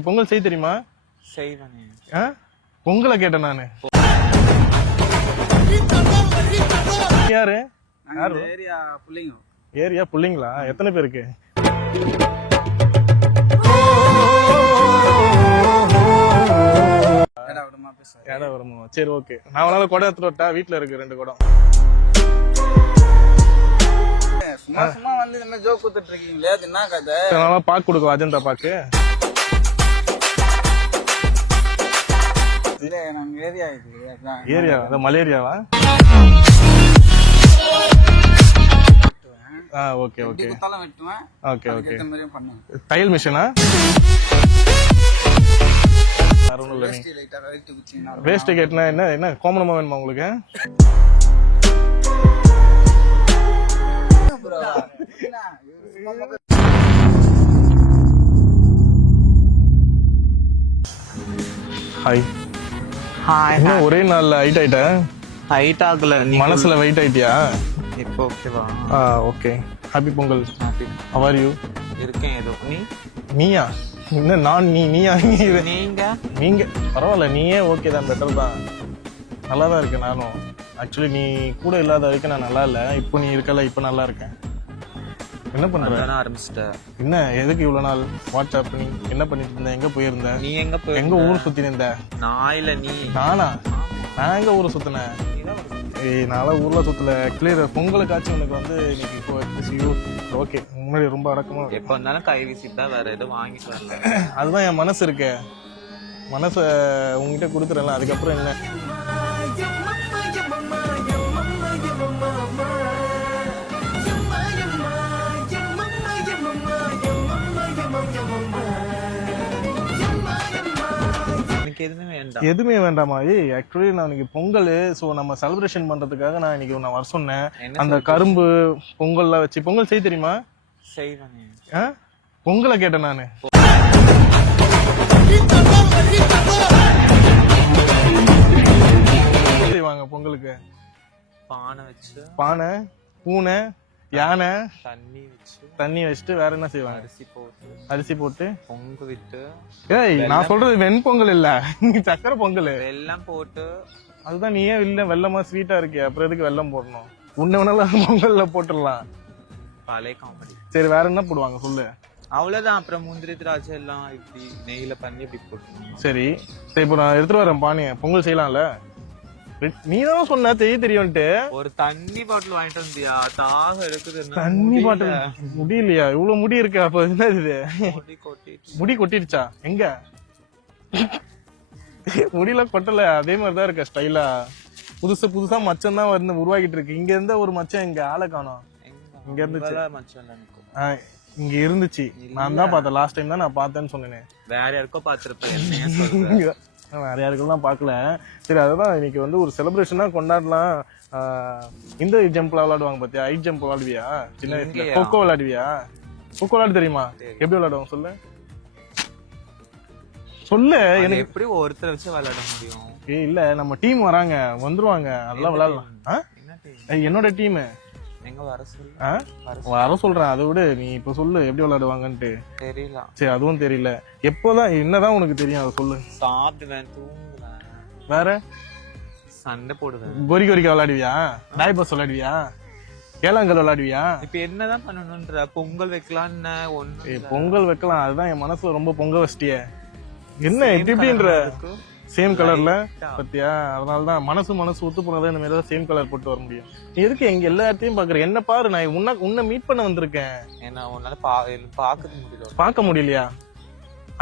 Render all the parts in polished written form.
பொங்கல் செய்ய தெரியுமா? செய்வேனே. பொங்கலை கேட்டேன் நானு. யாரு? ஏரியா புள்ளிங்க. ஏரியா புள்ளிங்களா? எத்தனை பேருக்கு? சரி ஓகே. நான் உன்னால குடம் எடுத்துட்டு வரட்டா? வீட்டுல இருக்கு 2 குடம். சும்மா சும்மா வந்து இந்த மாதிரி ஜோக் கொடுத்துட்டு இருக்கீங்களே, அது என்ன கதை? அதனால பாக்கு கொடுக்கும் அஜந்தா பாக்கு. இல்ல நம்ம ஏரியா இது. ஏரியா அது மலேரியாவா? Okay okay. குத்தால வெட்டுவேன். Okay okay. இந்த மாதிரியும் பண்ணுவேன். தையல் மிஷனா? வேஸ்ட் கேட்னா என்ன என்ன கோமனமா வேணுமா உங்களுக்கு? Hi hi. என்ன ஒரே நாள்ல ஹைட் ஆயிட்ட? ஹைட் ஆகல, நீ மனசுல வெயிட் ஆயிட்டியா? இப்போ ஓகேவா? Okay. Happy Pongal. Happy. How are you? இருக்கேன் ஏதோ. நீயா? என்ன நான் நீயா? நீங்க நீங்க பரவாயில்ல, நீயே ஓகே தான், பெட்டர் தான். நல்லா தான் இருக்கேன் நானும். ஆக்சுவலி நீ கூட இல்லாத வரைக்கும் நான் நல்லா இல்லை. இப்போ நீ இருக்கல, இப்போ நல்லா இருக்கேன். என்ன பண்ற? ஆரம்பிச்சிட்டேன். என்ன எதுக்கு இவ்வளவு நாள் வாட்ஸ்அப்? நீ என்ன பண்ணிட்டு இருந்த? எங்க போயிருந்த? நீ எங்க போய்? எங்க ஊர் சுத்தி இருந்த? நான் இல்ல நீ. நானா? நான் எங்க ஊரை சுத்தினேன்? நாளா ஊர்ல சுத்தல. கிளியர் பொங்கலுக்காச்சும் உனக்கு வந்து இன்னைக்கு ஓகே. முன்னாடி ரொம்ப அடக்கமா எப்ப வந்தாலும் கை வீசிட்டா வேற எதுவும் வாங்கிட்டு வரல. அதுதான் என் மனசு இருக்க. மனச உங்ககிட்ட கொடுத்துறேன்ல, அதுக்கப்புறம் என்ன? எதுவுமே வேண்டாமா? ஆக்சுவலி நான் இன்னைக்கு பொங்கல், சோ நம்ம செலிப்ரேஷன் பண்றதுக்காக நான் இன்னைக்கு வர சொன்னேன். அந்த கரும்பு பொங்கல்லாம் வச்சு பொங்கல் செய்ய தெரியுமா? செய்வேனே. பொங்கலை கேட்டேன் நானு. செய்வாங்க பொங்கலுக்கு? பானை வச்சு. பானை, பூனை, யானை, தண்ணி வச்சுட்டு வேற என்ன செய்வாங்க? அரிசி போட்டு பொங்கு விட்டு. ஏய் நான் சொல்றது வெண்பொங்கல் இல்ல, சக்கரை பொங்கல். வெல்லம் போட்டு. அதுதான். நீ ஏன் இல்ல வெள்ளமா ஸ்வீட்டா இருக்கே, அப்புறம் எதுக்கு வெல்லம் போடணும்? உன்ன பொங்கல்ல போட்டுடலாம். பழைய காமெடி. சரி வேற என்ன போடுவாங்க சொல்லு. அவ்வளவுதான். அப்புறம் முந்திரி திராட்சை எல்லாம் இப்படி நெய்ல பண்ணி இப்படி போட்டு. சரி இப்போ நான் எடுத்துட்டு வரேன் பானைய. பொங்கல் செய்யலாம்ல? நீ தான் சொன்ன தெரிய தெரியும்ட்டு. ஒரு தண்ணி பாட்டில் வாங்கிட்டு வந்தியா? தாக இருக்குது. தண்ணி பாட்டில் முடியலையா? இவ்வளவு முடி இருக்கு. அப்ப என்ன இது? முடி கொட்டிடுச்சா? எங்க முடியல கொட்டல, அதே மாதிரிதான் இருக்க ஸ்டைலா. புதுசா மச்சம் தான் வந்து உருவாக்கிட்டு இருக்கு. இங்க இருந்த ஒரு மச்சம் எங்க ஆளை காணோம். இங்க இருந்துச்சு. இங்க இருந்துச்சு. நான் தான் பார்த்தேன். லாஸ்ட் டைம் தான் நான் பார்த்தேன்னு சொன்னேன். வேற யாருக்கோ பாத்துருப்பேன். வேற யாருக்கெல்லாம் பாக்கல. சரி அதுதான் இன்னைக்கு வந்து ஒரு செலிப்ரேஷனா கொண்டாடலாம். இந்த ஜம்ப்ல விளையாடுவாங்க பாத்தியா? ஹைட் ஜம்ப் விளையாடுவியா? சின்ன வயசுல கொக்கோ விளையாடுவியா? கொக்கோ விளையாட தெரியுமா? எப்படி விளையாடுவாங்க சொல்லு சொல்லு. எனக்கு எப்படி ஒருத்தர் வச்சு விளையாட முடியும்? இல்ல நம்ம டீம் வராங்க, வந்துருவாங்க, அதெல்லாம் விளையாடலாம். என்னோட டீம் எங்க வர சொல்லு. வர சொல்றேன். அதை விட நீ இப்ப சொல்லு எப்படி விளையாடுவாங்கன்ட்டு. தெரியல. சரி அதுவும் தெரியல. எப்போதான் என்னதான் உனக்கு தெரியும் அதை சொல்லு. சாப்பிடுவேன், தூங்குவேன். வேற சண்டை போடுவேன். கொரிக்கா விளையாடுவியா? டாய் பாஸ் விளையாடுவியா? ஏலாங்கல் விளையாடுவியா? இப்ப என்னதான் பண்ணணும்ன்ற? பொங்கல் வைக்கலான்னு ஒண்ணு. பொங்கல் வைக்கலாம். அதுதான் என் மனசுல ரொம்ப பொங்க வச்சிட்டிய. என்ன எப்படின்ற சேம் கலர்ல பத்தியா? அதனாலதான் மனசு ஒத்து போனதான் இந்த மாதிரி சேம் கலர் போட்டு வர முடியும். நீ எதுக்கு எங்க எல்லா இடத்தையும் பாக்குற? என்ன பாரு, நான் உன்னை மீட் பண்ண வந்திருக்கேன். ஏன்னா உன்னால பாக்க முடியலையா?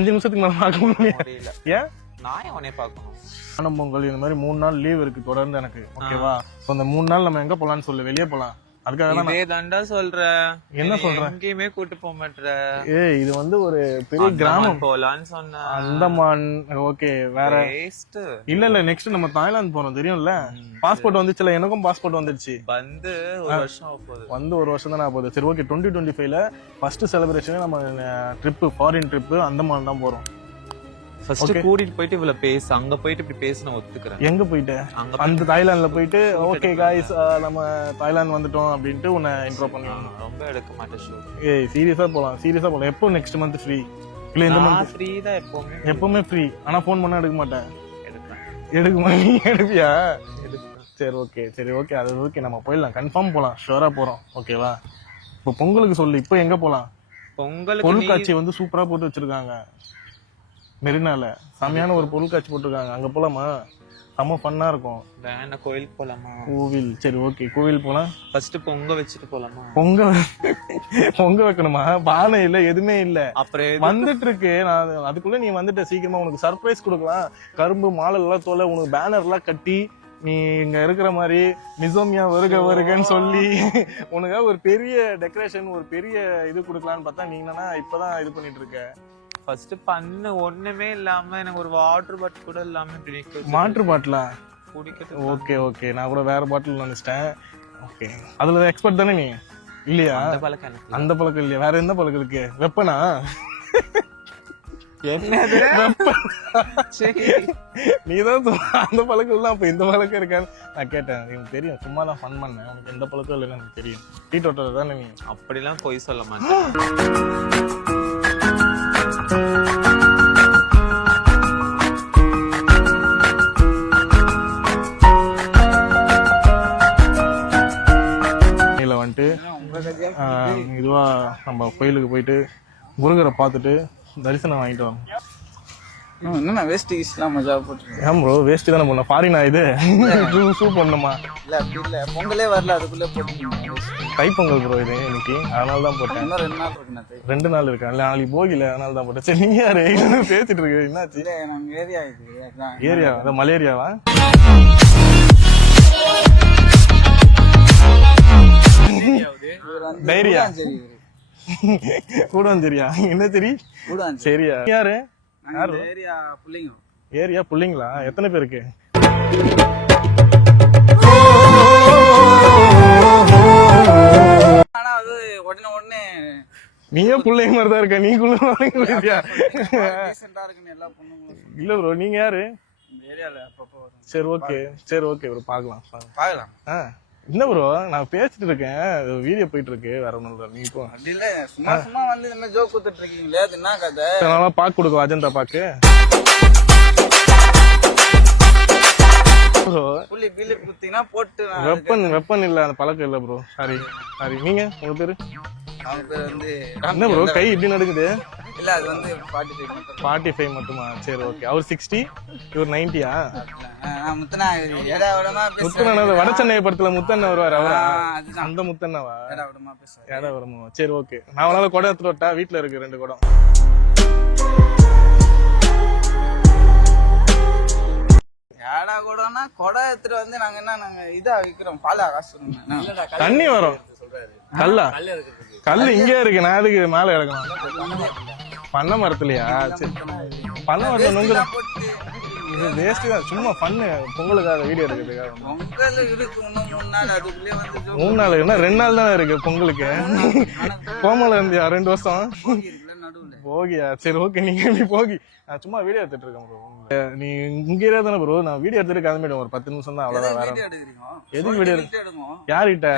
5 நிமிஷத்துக்கு மேல பார்க்க முடியல. ஏன்? நான் உன்னை பாக்கணும். காணும் பொங்கல் இந்த மாதிரி 3 நாள் லீவ் இருக்கு தொடர்ந்து எனக்கு. ஓகேவா? அந்த 3 நாள் நம்ம எங்க போலான்னு சொல்லு. வெளியே போலாம். அதுக்காக தான் சொல்ற. என்ன சொல்ற? எங்கேயுமே கூட்டு போக மாட்டேற. இது வந்து ஒரு பெரிய கிராமம். போலான்னு சொன்ன அந்தமான். ஓகே வேற இல்ல நெக்ஸ்ட் நம்ம தாய்லாந்து போறோம் தெரியும்ல. பாஸ்போர்ட் வந்துச்சுல? எனக்கும் பாஸ்போர்ட் வந்துருச்சு. வந்து ஒரு வருஷம் தான் ஆகுது. சரி ஓகே. 2025ல ஃபர்ஸ்ட் செலிப்ரேஷன் நம்ம ட்ரிப், ஃபாரின் ட்ரிப் அந்தமான் தான் போறோம். ஃபர்ஸ்ட் கூட்டிட்டு போயிட்டு இவ்வளவு பேசு. அங்க போயிட்டு இப்படி பேச நான் ஒத்துக்கிறேன். எங்க போயிட்டு? அந்த தாய்லாந்துல போயிட்டு ஓகே காய்ஸ் நம்ம தாய்லாந்து வந்துட்டோம் அப்படின்ட்டு உன்னை இன்ட்ரோ பண்ணுவாங்க. ரொம்ப எடுக்க மாட்டேன் ஷோ. சீரியஸா போலாம். எப்போ நெக்ஸ்ட் மந்த் ஃப்ரீ? இல்ல இந்த நான் மந்த் ஃப்ரீ தான் எப்பவுமே. எப்பவுமே ஃப்ரீ. ஆனா ஃபோன் பண்ணா எடுக்க மாட்டேன். எடுப்பேன். எடுக்குமா? நீ எடுப்பியா? எடுப்பேன். சரி ஓகே அது ஓகே, நம்ம போயிடலாம், கன்ஃபார்ம் போலாம், ஷுவரா போறோம். ஓகேவா? இப்போ பொங்கலுக்கு சொல்லு, இப்போ எங்க போலாம்? பொங்கலுக்கு பொருட்காட்சி வந்து சூப்பரா போட்டு வச்சிருக்காங்க மெரினால. செமையான ஒரு பொருட்காட்சி போட்டிருக்காங்க, அங்க போலாமா? செம்ம ஃபன்னா இருக்கும். வேணா கோயிலுக்கு போலாமா? கோவில், சரி ஓகே கோவில் போலாம். ஃபர்ஸ்ட் பொங்க வச்சுட்டு போலாமா? பொங்க வைக்கணுமா? பானை இல்ல, எதுவுமே இல்ல. அப்புறம் வந்துட்டு இருக்கு, நான் அதுக்குள்ள நீ வந்துட்ட, சீக்கிரமா உனக்கு சர்ப்ரைஸ் கொடுக்கலாம். கரும்பு மாலை எல்லாம் தோலை, உனக்கு பேனர் எல்லாம் கட்டி, நீ இங்க இருக்கிற மாதிரி மிசோமியா வருகன்னு சொல்லி உனக்கு ஒரு பெரிய டெக்கரேஷன், ஒரு பெரிய இது கொடுக்கலான்னு பார்த்தா நீ என்னன்னா இப்பதான் இது பண்ணிட்டு இருக்க. ஃபர்ஸ்ட் பண்ணு, ஒண்ணுமே இல்லாம எனக்கு ஒரு வாட்டர் பாட்டில் கூட இல்லாம வாட்டர் பாட்டிலா? குடிக்கிறது. ஓகே நான் கூட வேற பாட்டில் நினைச்சிட்டேன். ஓகே, அதுல எக்ஸ்பர்ட் தானே நீ? இல்லையா? அந்த பழக்கம் இல்லையா? வேற எந்த பழக்கம் இருக்கு? வெப்பனா? என்னது? நீதான் அந்த பழக்கம் இல்ல, அப்ப இந்த பழக்கம் இருக்கான்னு நான் கேட்டேன். எனக்கு தெரியும், சும்மா தான் ஃபன் பண்ணேன். உனக்கு எந்த பழக்கம் இல்லைன்னு எனக்கு தெரியும். டீ டோட்டர் தானே நீ? அப்படிலாம் போய் சொல்ல மாட்டேன். வந்துட்டு இதுவா நம்ம கோயிலுக்கு போயிட்டு முருகரை பார்த்துட்டு தரிசனம் வாங்கிட்டு வரோம். என்ன வேஸ்ட் ஈஸ்லாம் மஜா போட்டு. ஏன் ப்ரோ வேஸ்ட் தானே பண்ண? ஃபாரினா இது? ஷூ பண்ணணுமா? இல்ல அப்படி இல்ல, பொங்கலே வரல அதுக்குள்ள போட்டு. தைப்பொங்கல் ப்ரோ இது இன்னைக்கு, அதனால தான் போட்டேன். இன்னும் 2 நாள் இருக்கு. 2 நாள் இருக்கா? இல்ல நாளைக்கு போகல, அதனால தான் போட்டேன். சரி நீங்க யாரு பேசிட்டு இருக்கு? என்னாச்சு? இல்ல நம்ம ஏரியா இது. அதான் ஏரியா? அதான் மலேரியாவா? டைரியா? கூடாஞ்சேரியா? என்ன சரி சரியா? யாரு ஏரியா புள்ளிங்க. ஏரியா புள்ளிங்களா? எத்தனை பேருக்கு? ஆனா அது உடனே நீயே புள்ளைங்க மாதிரி தான் இருக்க, நீ குளியா? டீசென்ட்டா இருக்குன்னு எல்லா பொண்ணுங்களும். இல்ல ப்ரோ, நீங்க யாரு? இந்த ஏரியால அப்பப்போ வரும். சரி ஓகே ப்ரோ, பார்க்கலாம். என்ன ப்ரோ நான் பேசிட்டு இருக்கேன், வீடியோ போயிட்டு இருக்கு, வேற ஒண்ணும் இல்ல. நீ இப்போ அப்படி இல்ல, சும்மா வந்து இந்த ஜோக் குத்துட்டு இருக்கீங்களே, அது என்ன கதை? அதனால பாக்கு கொடுக்க, அஜந்தா பாக்கு. புள்ளி பில்லு குத்தினா போட்டு. வெப்பன் இல்ல, அந்த பழக்கம் இல்ல ப்ரோ. சாரி. நீங்க உங்க பேரு? அவங்க பேர் வந்து என்ன ப்ரோ கை இப்படி நடக்குது? இல்ல அது வந்து 45 மட்டுமா? சரி ஓகே. அவர் 60, இவர் 90யா? முத்தனா ஏடாவடமா முத்தனா வட சென்னை படத்துல முத்தண்ணா வருவாரு, அவரா? அந்த முத்தண்ணாவா? ஏடாவடமா பேசுவாரு. ஏடாவடமா? சரி ஓகே. நான் அவனால குடம் எடுத்துட்டு வரட்டா? வீட்டுல இருக்கு 2 குடம். ஏடா கூடனா கொடை எடுத்துட்டு வந்து நாங்க இதா விக்கிறோம், பாலா காசு. தண்ணி வரும். கல்லு இங்கே இருக்கு, நான் அதுக்கு மேல கிடக்கணும். பண்ண மரத்துலயா? சரி, பண்ண மரத்துல நுங்குற இது வேஸ்ட் தான், சும்மா பண்ணு. பொங்கலுக்காக வீடியோ எடுக்கிறதுக்காக. பொங்கல் இருக்கு இன்னும் 3 நாள், அதுக்குள்ளே வந்து 3 நாள் என்ன 2 நாள் தானே இருக்கு பொங்கலுக்கு. கோமல இருந்தியா 2 வருஷம்? போகியா? சரி ஓகே, நீங்க போகி. நான் சும்மா வீடியோ எடுத்துட்டு இருக்கேன் ப்ரோ. நீ இங்க ஏரியா தானே ப்ரோ? நான் வீடியோ எடுத்துட்டு கிளம்பிடுவேன், ஒரு 10 நிமிஷம் தான், அவ்வளவுதான். வேற எதுக்கு வீடியோ யார்கிட்ட?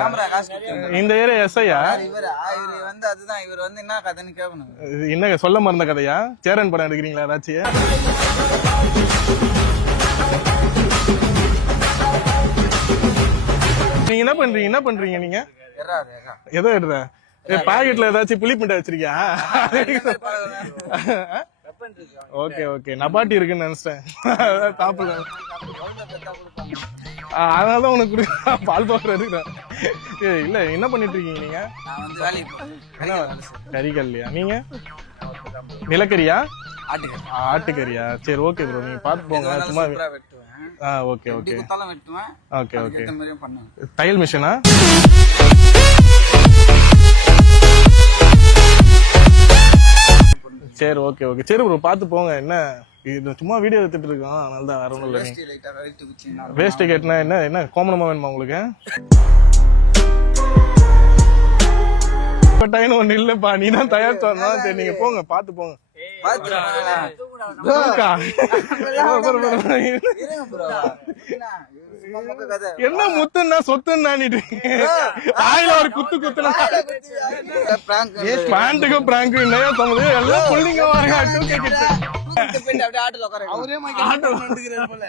இந்த ஏரியா எஸ்ஐயா? இவர் வந்து அதுதான், இவர் வந்து என்ன கதைன்னு கேட்கணும். என்ன சொல்ல மறந்த கதையா? சேரன் படம் எடுக்கிறீங்களா ஏதாச்சும்? நீங்க என்ன பண்றீங்க நீங்க? எதோ எடுற பாக்கெட்ல ஏதாச்சும் புளி மிட்டாய் வச்சிருக்கியா? ஓகே நபாட்டி இருக்குன்னு நினைச்சிட்டேன், சாப்பிடல. அதனாலதான் உனக்கு பால் பாக்குற இருக்கிறேன். இல்ல என்ன பண்ணிட்டு இருக்கீங்க நீங்க? கறிக்கல்லையா? நீங்க நிலக்கரியா? ஆட்டுக்கறியா? சரி ஓகே ப்ரோ, நீங்க பாத்து போங்க. சும்மா ஓகே. தையல் மிஷினா? சரி ஓகே சரி ப்ரோ, பாத்து போங்க. என்ன இது சும்மா வீடியோ எடுத்துட்டு இருக்கோம், அதனால தான். வேற ஒண்ணும் இல்ல. வேஸ்ட் கேட்னா என்ன கோமணமா வேணுமா உங்களுக்கு? டைம் ஒண்ணு இல்லப்பா, நீ தான் தயாரிச்சு வரணும். சரி நீங்க போங்க, பாத்து போங்க. இருக்கா? இருங்க bro. சும்மா மொக்க கதை. என்ன முத்துன்னா சொத்துன்னா ஆயில ஒரு குத்து குத்துனா prank பேண்ட்டுக்கும் பிராங்க் இல்லையா தம்பி எல்லாம் புள்ளிங்க அப்படியே ஆட்டோல உட்கார அவரே போல.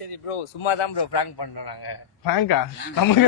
சரி ப்ரோ சும்மா தான் ப்ரோ பிராங்க் பண்றோம் நாங்க பிராங்கா நமக்கு